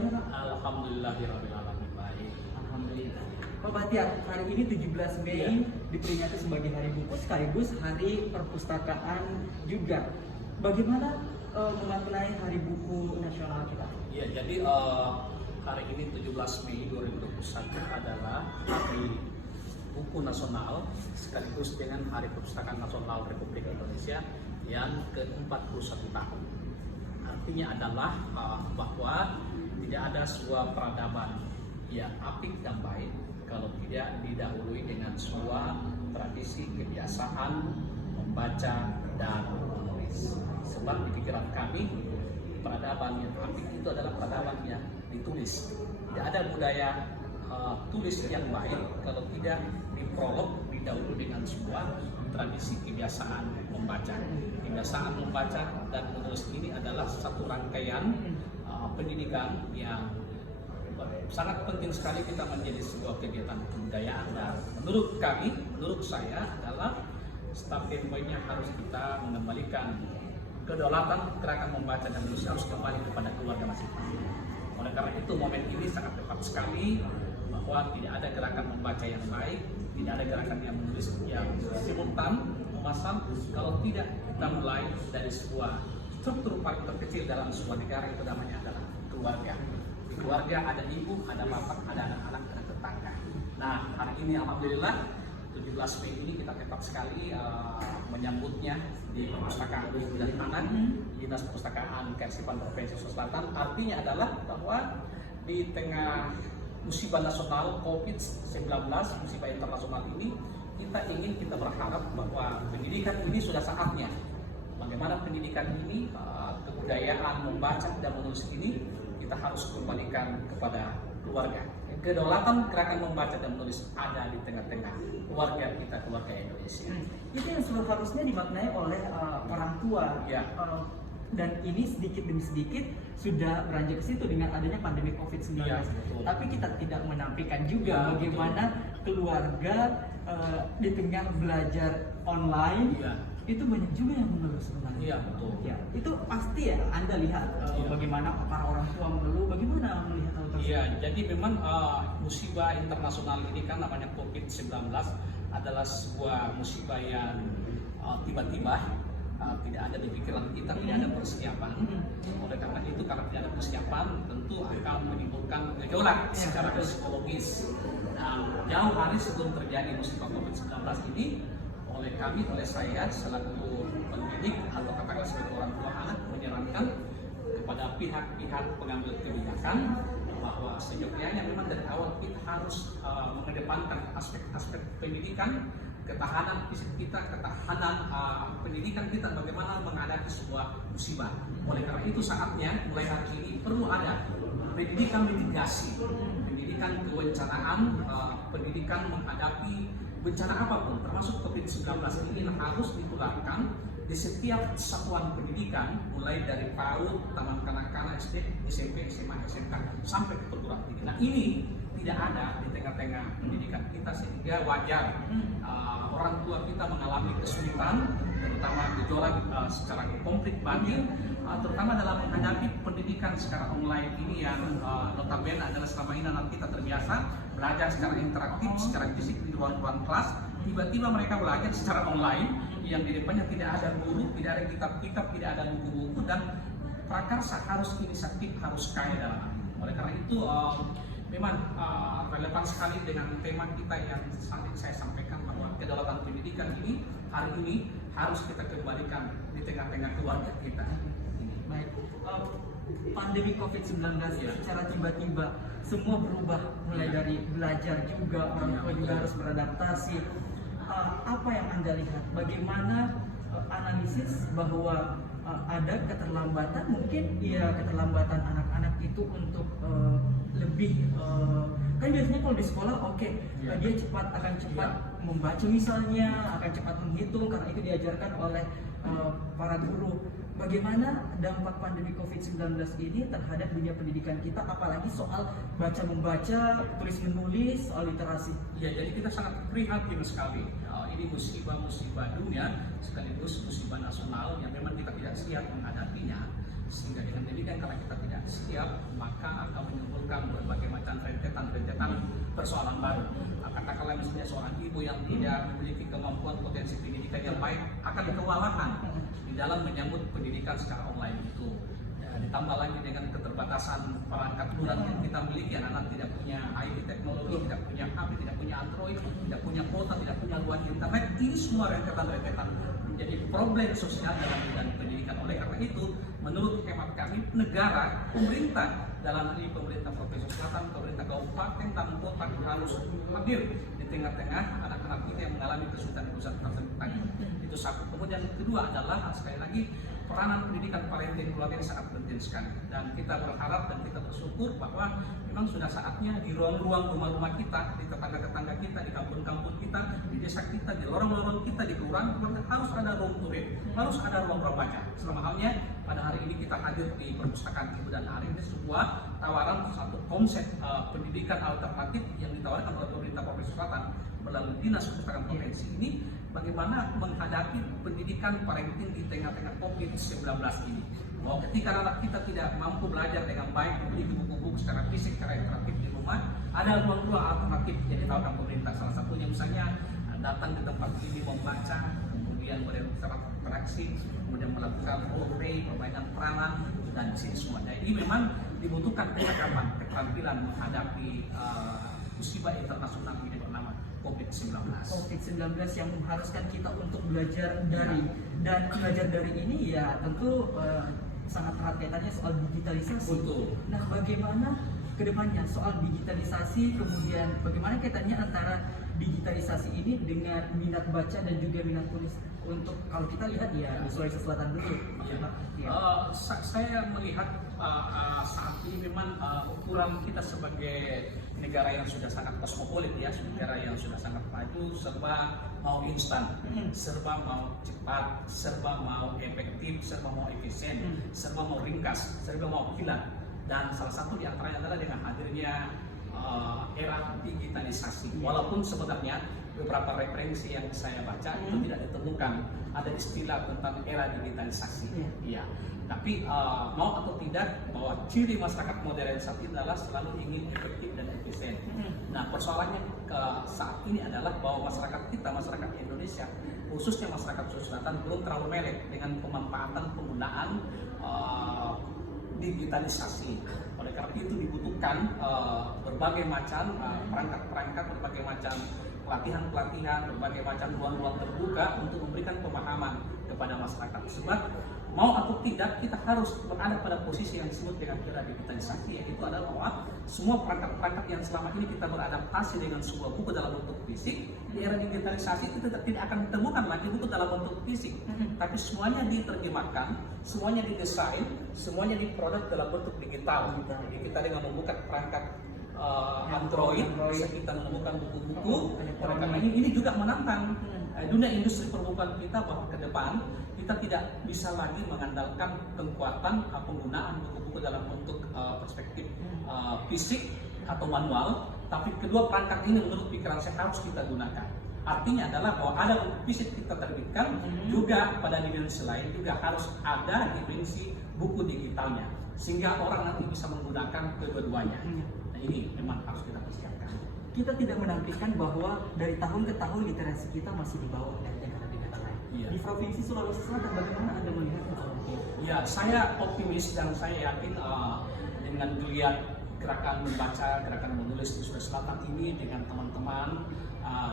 kabarnya Pak? Alhamdulillahirabbil alamin, baik. Alhamdulillah. Pak Bahtiar, hari ini 17 Mei diperingati sebagai Hari Buku sekaligus Hari Perpustakaan juga. Bagaimana memaknai Hari Buku Nasional kita? Ya, jadi hari ini 17 Mei 2021 adalah Hari Buku Nasional sekaligus dengan Hari Perpustakaan Nasional Republik Indonesia yang ke-41 tahun. Artinya adalah bahwa tidak ada sebuah peradaban yang apik dan baik kalau tidak didahului dengan sebuah tradisi kebiasaan membaca dan menulis. Sebab di pikiran kami peradaban yang apik itu adalah peradaban yang ditulis. Tidak ada budaya tulis yang baik kalau tidak diprolog didahului dengan sebuah tradisi kebiasaan membaca. Kebiasaan membaca dan menulis ini adalah satu rangkaian pendidikan yang sangat penting sekali kita menjadi sebuah kegiatan kebudayaan, dan menurut kami, menurut saya adalah starting point-nya harus kita mengembalikan kedaulatan gerakan membaca dan menulis harus kembali kepada keluarga masing-masing. Oleh karena itu momen ini sangat tepat sekali bahwa tidak ada gerakan membaca yang baik, tidak ada gerakan yang menulis yang simultan memasang kalau tidak kita mulai dari sebuah struktur paling terkecil dalam sebuah negara, itu namanya adalah keluarga. Di keluarga ada ibu, ada bapak, ada anak-anak, ada tetangga. Nah, hari ini alhamdulillah 17 Mei ini kita tepat sekali menyambutnya di Perpustakaan dan Anak Dinas Perpustakaan Kearsipan Provinsi Sulawesi Selatan. Artinya adalah bahwa di tengah musibah nasional COVID-19, musibah internasional ini, kita berharap bahwa pendidikan ini sudah saatnya. Bagaimana pendidikan ini, kebudayaan membaca dan menulis ini kita harus kembalikan kepada keluarga. Kedaulatan gerakan membaca dan menulis ada di tengah-tengah keluarga kita, keluarga Indonesia. Itu yang seharusnya dimaknai oleh orang tua. Ya. Dan ini sedikit demi sedikit sudah beranjak ke situ dengan adanya pandemi COVID-19. Ya, tapi kita tidak menampilkan juga ya, bagaimana keluarga di tengah belajar online itu banyak juga yang mengeluh sebenarnya. Iya, betul. Ya, itu pasti ya Anda lihat bagaimana para orang tua mengeluh, bagaimana melihat hal tersebut. Iya, jadi memang musibah internasional ini kan namanya COVID-19 adalah sebuah musibah yang tiba-tiba, tidak ada di pikiran kita, tidak ada persiapan. Oleh karena itu, karena tidak ada persiapan, tentu akan menimbulkan gejolak secara psikologis. Dan jauh hari sebelum terjadi musibah COVID-19 ini, oleh saya selaku pendidik atau katakanlah sebagai orang tua anak menyarankan kepada pihak-pihak pengambil kebijakan bahwa seyogyanya memang dari awal kita harus mengedepankan aspek-aspek pendidikan, ketahanan fisik kita, ketahanan pendidikan kita, bagaimana menghadapi sebuah musibah. Oleh karena itu saatnya mulai hari ini perlu ada pendidikan mitigasi, pendidikan kebencanaan, pendidikan menghadapi bencana apapun, termasuk COVID-19 ini harus ditularkan di setiap satuan pendidikan, mulai dari PAUD, taman kanak-kanak, SD, SMP, SMA, SMK, sampai ke perguruan tinggi. Nah, ini tidak ada di tengah-tengah pendidikan kita, sehingga wajar orang tua kita mengalami kesulitan, terutama gejolak secara konflik batin, terutama dalam menghadapi pendidikan secara online ini yang notabene adalah selama ini anak kita terbiasa belajar secara interaktif, secara fisik di ruang-ruang kelas. Tiba-tiba mereka belajar secara online yang di depannya tidak ada guru, tidak ada kitab-kitab, tidak ada buku-buku, dan prakarsa harus inisiatif, harus kaya dalam. Oleh karena itu memang relevan sekali dengan tema kita yang saat saya sampaikan, bahwa kedaulatan pendidikan ini hari ini harus kita kembalikan di tengah-tengah keluarga kita. Baik, pandemi COVID-19 secara tiba-tiba semua berubah, mulai dari belajar juga, orang tua juga harus beradaptasi. Apa yang Anda lihat? Bagaimana analisis bahwa ada keterlambatan, mungkin ya keterlambatan anak-anak itu untuk lebih kan biasanya kalau di sekolah dia akan cepat membaca misalnya, akan cepat menghitung karena itu diajarkan oleh para guru. Bagaimana dampak pandemi COVID-19 ini terhadap dunia pendidikan kita, apalagi soal baca membaca, tulis menulis, soal literasi? Ya, jadi kita sangat prihatin sekali. Ini musibah dunia sekaligus musibah nasional yang memang kita tidak siap menghadapinya. Sehingga dengan demikian karena kita tidak siap, maka akan menimbulkan berbagai macam rentetan persoalan baru. Katakanlah misalnya seorang ibu yang tidak memiliki kemampuan potensi pendidikan yang baik akan kewalahan di dalam menyambut pendidikan secara online itu. Ya, ditambah lagi dengan keterbatasan perangkat lunak yang kita miliki, anak-anak tidak punya IT teknologi, tidak punya HP, tidak punya Android, tidak punya kuota, tidak punya luas internet. Ini semua rentetan menjadi problem sosial dalam bidang pendidikan. Oleh karena itu, menurut hemat kami, negara, pemerintah, dalam hal ini pemerintah Provinsi Selatan, pemerintah kabupaten dan kota harus hadir di tengah-tengah anak-anak kita yang mengalami kesulitan-kesulitan tersebut tadi. Itu satu. Kemudian kedua adalah sekali lagi peranan pendidikan parenting keluarga yang sangat penting sekali. Dan kita berharap dan kita bersyukur bahwa memang sudah saatnya di ruang-ruang rumah-rumah kita, di tetangga-tetangga kita, di kampung-kampung kita, di desa kita, di lorong-lorong kita, di kelurahan harus ada ruang turin, harus ada ruang remaja. Sama halnya pada hari ini kita hadir di perpustakaan Ibu dan Ari, ini sebuah tawaran satu konsep pendidikan alternatif yang ditawarkan oleh pemerintah Provinsi Selatan melalui Dinas Perpustakaan Provinsi ini, bagaimana menghadapi pendidikan parenting di tengah-tengah COVID-19 ini. Bahwa ketika anak kita tidak mampu belajar dengan baik, memiliki buku-buku secara fisik, secara interaktif di rumah, ada ruang-ruang alternatif yang ditawarkan pemerintah. Salah satunya misalnya datang ke tempat ini membaca, kemudian berinteraksi, kemudian melakukan role play, permainan peranan, dan semua. Jadi memang dibutuhkan keterampilan menghadapi musibah internasional ini bernama COVID-19. COVID-19 yang mengharuskan kita untuk belajar dari dan belajar dari ini ya tentu sangat erat kaitannya soal digitalisasi. Betul. Nah, bagaimana kedepannya soal digitalisasi, kemudian bagaimana kaitannya antara digitalisasi ini dengan minat baca dan juga minat tulis? Untuk kalau kita lihat ya di Sulawesi Selatan dulu. Saya melihat saat ini memang ukuran kita sebagai negara yang sudah sangat kosmopolit ya, negara yang sudah sangat maju, serba mau instan, serba mau cepat, serba mau efektif, serba mau efisien, serba mau ringkas, serba mau kilat. Dan salah satu di antaranya adalah dengan hadirnya era digitalisasi. Walaupun sebenarnya beberapa referensi yang saya baca itu tidak ditemukan ada istilah tentang era digitalisasi. Iya. Tapi mau atau tidak, bahwa ciri masyarakat modern saat ini adalah selalu ingin efektif dan efisien. Nah, persoalannya saat ini adalah bahwa masyarakat kita, masyarakat Indonesia, khususnya masyarakat Sulawesi Selatan, belum terlalu melek dengan pemanfaatan penggunaan digitalisasi. Oleh karena itu dibutuhkan berbagai macam perangkat-perangkat, berbagai macam pelatihan-pelatihan, berbagai macam ruang-ruang terbuka untuk memberikan pemahaman kepada masyarakat. Sebab mau atau tidak, kita harus berada pada posisi yang disebut dengan era digitalisasi, yaitu adalah bahwa semua perangkat-perangkat yang selama ini kita beradaptasi dengan sebuah buku dalam bentuk fisik, di era digitalisasi itu tidak akan ditemukan lagi buku dalam bentuk fisik, tapi semuanya diterjemahkan, semuanya didesain, semuanya diproduk dalam bentuk digital. Jadi kita dengan membuka perangkat Android, bisa kita menemukan buku-buku. Karena ini juga menantang dunia industri perbukuan kita, bahwa ke depan kita tidak bisa lagi mengandalkan kekuatan penggunaan buku-buku dalam bentuk perspektif fisik atau manual, tapi kedua perangkat ini menurut pikiran saya harus kita gunakan. Artinya adalah bahwa ada buku fisik kita terbitkan, juga pada dimensi lain juga harus ada dimensi buku digitalnya, sehingga orang nanti bisa menggunakan kedua-duanya. Nah, ini memang harus kita persiapkan. Kita tidak menampilkan bahwa dari tahun ke tahun literasi kita masih di bawah dari negara-negara lain. Di Provinsi Sulawesi Selatan bagaimana Anda melihat itu? Ya, saya optimis dan saya yakin dengan melihat gerakan membaca, gerakan menulis di Sulawesi Selatan ini dengan teman-teman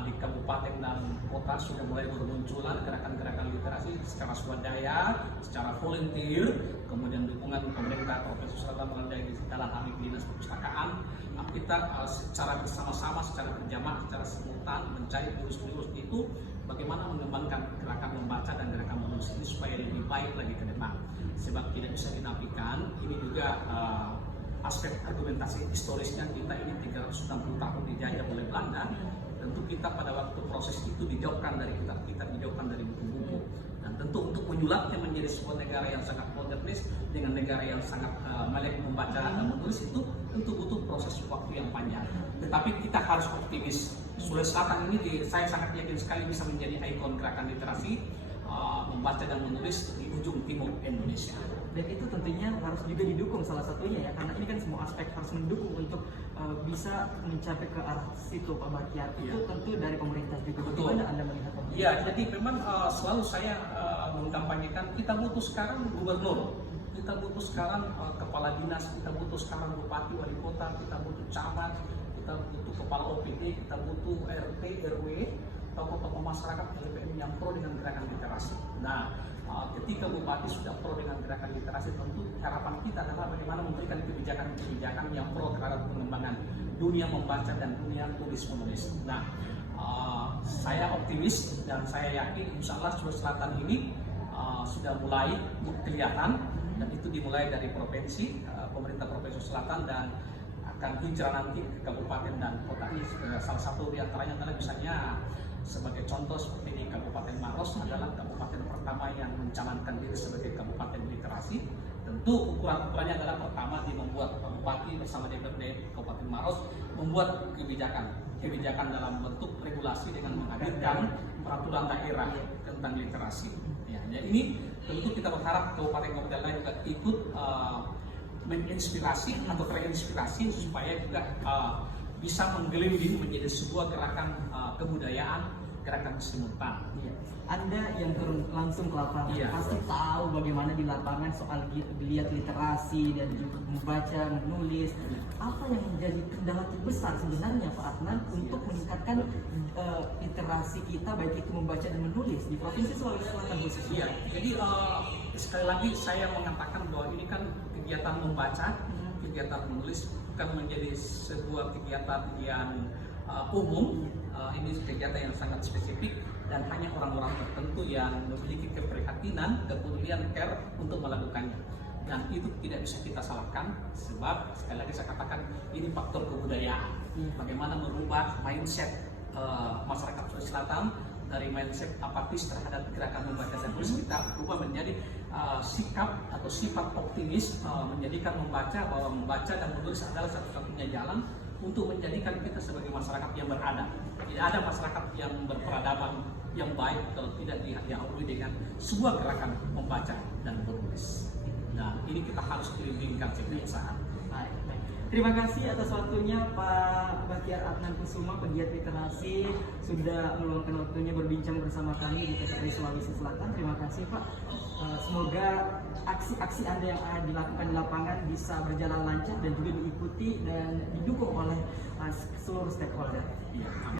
di kabupaten dan kota sudah mulai bermunculan gerakan-gerakan literasi secara swadaya, secara volunteer, kemudian dukungan pemerintah Provinsi Selatan melalui dalam hal Dinas Perpustakaan. Kita secara bersama-sama, secara berjamaah, secara simultan mencari jurus-jurus itu bagaimana mengembangkan gerakan membaca dan gerakan menulis ini supaya lebih baik lagi ke depan. Sebab tidak bisa dinafikan, ini juga aspek argumentasi historisnya kita ini 360 tahun dijajah oleh Belanda. Tentu kita pada waktu proses itu dijauhkan dari kitab-kitab, dijauhkan dari buku-buku. Dan tentu untuk menyulapnya menjadi sebuah negara yang sangat modernis dengan negara yang sangat melek membaca dan menulis itu tentu butuh proses waktu yang panjang. Tetapi kita harus optimis. Sulawesi Selatan ini saya sangat yakin sekali bisa menjadi ikon gerakan literasi membaca dan menulis di ujung timur Indonesia. dan itu tentunya harus juga didukung salah satunya ya, karena ini kan semua aspek harus mendukung untuk bisa mencapai ke arah situ Pak Bahtiar. Itu tentu dari pemerintah juga. Bagaimana Anda melihat pemerintah? Iya, jadi memang selalu saya mengkampanyekan kita butuh sekarang gubernur, kita butuh sekarang kepala dinas, kita butuh sekarang bupati, wali kota, kita butuh camat, kita butuh kepala OPD, kita butuh RT, RW, tokoh-tokoh masyarakat LPM yang pro dengan gerakan literasi. Nah, ketika bupati sudah pro dengan gerakan literasi, tentu harapan kita adalah bagaimana memberikan kebijakan-kebijakan yang pro terhadap pengembangan dunia membaca dan dunia tulis-menulis. Nah, saya optimis dan saya yakin insya Allah Sulawesi Selatan ini sudah mulai kelihatan, dan itu dimulai dari provinsi, pemerintah Provinsi Selatan, dan akan hijrah nanti ke kabupaten dan kota. Salah satu di antaranya adalah misalnya sebagai contoh seperti di Kabupaten Maros adalah kabupaten pertama yang mencalonkan diri sebagai kabupaten literasi. Tentu ukurannya adalah pertama di membuat bupati bersama DPRD Kabupaten Maros membuat kebijakan dalam bentuk regulasi dengan menghadirkan peraturan daerah tentang literasi. Ya, ini tentu kita berharap kabupaten-kabupaten lain juga ikut menginspirasi atau terinspirasi supaya juga bisa menggelinding menjadi sebuah gerakan kebudayaan, gerakan simultan. Iya. Anda yang turun langsung ke lapangan pasti tahu bagaimana di lapangan soal lihat literasi dan juga membaca, menulis. Apa yang menjadi kendala terbesar sebenarnya Pak Adnan untuk meningkatkan literasi kita, baik itu membaca dan menulis di Provinsi Sulawesi Selatan khususnya? Iya, jadi sekali lagi saya mengatakan bahwa ini kan kegiatan membaca, kegiatan menulis bukan menjadi sebuah kegiatan yang umum. Ini kegiatan yang sangat spesifik dan hanya orang-orang tertentu yang memiliki keprihatinan, kepedulian, care untuk melakukannya. Dan itu tidak bisa kita salahkan, sebab sekali lagi saya katakan ini faktor kebudayaan. Bagaimana merubah mindset masyarakat Sulawesi Selatan dari mindset apatis terhadap gerakan membaca dan menulis, kita berubah menjadi sikap atau sifat optimis, menjadikan bahwa membaca dan menulis adalah satu-satunya jalan untuk menjadikan kita sebagai masyarakat yang beradab. Tidak ada masyarakat yang berperadaban yang baik kalau tidak dihadiri dengan sebuah gerakan membaca dan menulis. Nah, ini kita harus dibimbingkan setiap saat. Baik. Terima kasih atas waktunya Pak Bahtiar Adnan Kusuma, pegiat literasi, sudah meluangkan waktunya berbincang bersama kami di TVRI Sulawesi Selatan. Terima kasih Pak. Semoga aksi-aksi Anda yang dilakukan di lapangan bisa berjalan lancar dan juga diikuti dan didukung oleh seluruh stakeholder.